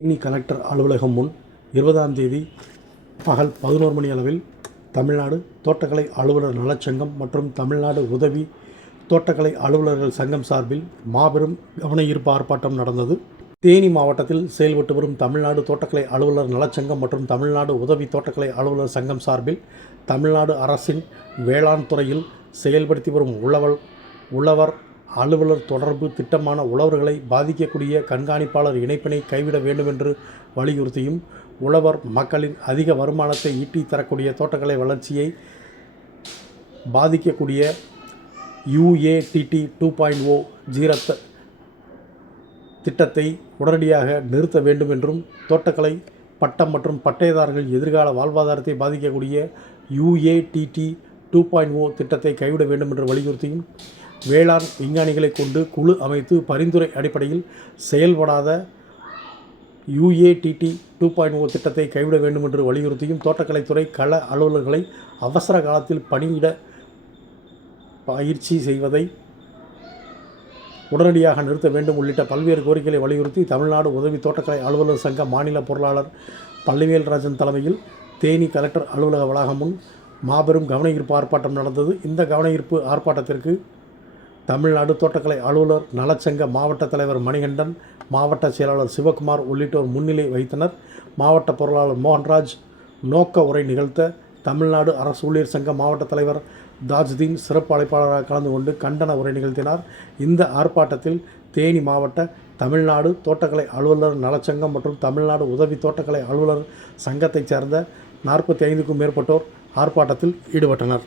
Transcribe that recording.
Theni collector அலுவலகம் முன் இருபதாம் தேதி பகல் பதினோரு மணி அளவில் தமிழ்நாடு தோட்டக்கலை அலுவலர் நலச்சங்கம் மற்றும் தமிழ்நாடு உதவி தோட்டக்கலை அலுவலர்கள் சங்கம் சார்பில் மாபெரும் கவனஈர்ப்பு ஆர்ப்பாட்டம் நடந்தது. தேனி மாவட்டத்தில் செயல்பட்டு வரும் தமிழ்நாடு தோட்டக்கலை அலுவலர் நலச்சங்கம் மற்றும் தமிழ்நாடு உதவி தோட்டக்கலை அலுவலர் சங்கம் சார்பில் தமிழ்நாடு அரசின் வேளாண் துறையில் செயல்படுத்தி வரும் உழவல் உழவர் அலுவலர் தொடர்பு திட்டமான உழவர்களை பாதிக்கக்கூடிய கண்காணிப்பாளர் இணைப்பினை கைவிட வேண்டும் என்று வலியுறுத்தியும் உழவர் மக்களின் அதிக வருமானத்தை ஈட்டி தரக்கூடிய தோட்டக்கலை வளர்ச்சியை பாதிக்கக்கூடிய யுஏடிடி டூ பாயிண்ட் ஓ ஜீரத்த திட்டத்தை உடனடியாக நிறுத்த வேண்டும் என்றும் தோட்டக்கலை பட்டம் மற்றும் பட்டயதாரர்கள் எதிர்கால வாழ்வாதாரத்தை பாதிக்கக்கூடிய யுஏடிடி டூ பாயிண்ட் ஓ திட்டத்தை கைவிட வேண்டும் என்று வலியுறுத்தியும் வேளாண் விஞ்ஞானிகளை கொண்டு குழு அமைத்து பரிந்துரை அடிப்படையில் செயல்படாத யுஏடிடி டூ பாயிண்ட் ஓ திட்டத்தை கைவிட வேண்டும் என்று வலியுறுத்தியும் தோட்டக்கலைத்துறை கள அலுவலர்களை அவசர காலத்தில் பணியிட பயிற்சி செய்வதை உடனடியாக நிறுத்த வேண்டும் உள்ளிட்ட பல்வேறு கோரிக்கைகளை வலியுறுத்தி தமிழ்நாடு உதவி தோட்டக்கலை அலுவலர் சங்க மாநில பொருளாளர் பள்ளிவேல்ராஜன் தலைமையில் தேனி கலெக்டர் அலுவலக வளாகம் முன் மாபெரும் கவனஈர்ப்பு ஆர்ப்பாட்டம் நடந்தது. இந்த கவனஈர்ப்பு ஆர்ப்பாட்டத்திற்கு தமிழ்நாடு தோட்டக்கலை அலுவலர் நலச்சங்க மாவட்ட தலைவர் மணிகண்டன் மாவட்ட செயலாளர் சிவகுமார் உள்ளிட்டோர் முன்னிலை வைத்தனர் மாவட்ட பொருளாளர் மோகன்ராஜ் நோக்க உரை நிகழ்த்த தமிழ்நாடு அரசு ஊழியர் சங்க மாவட்ட தலைவர் தாஜ்தீன் சிறப்பு அழைப்பாளராக கலந்து கொண்டு கண்டன உரை நிகழ்த்தினார். இந்த ஆர்ப்பாட்டத்தில் தேனி மாவட்ட தமிழ்நாடு தோட்டக்கலை அலுவலர் நலச்சங்கம் மற்றும் தமிழ்நாடு உதவி தோட்டக்கலை அலுவலர் சங்கத்தைச் சேர்ந்த நாற்பத்தி ஐந்துக்கும் மேற்பட்டோர் ஆர்ப்பாட்டத்தில் ஈடுபட்டனர்.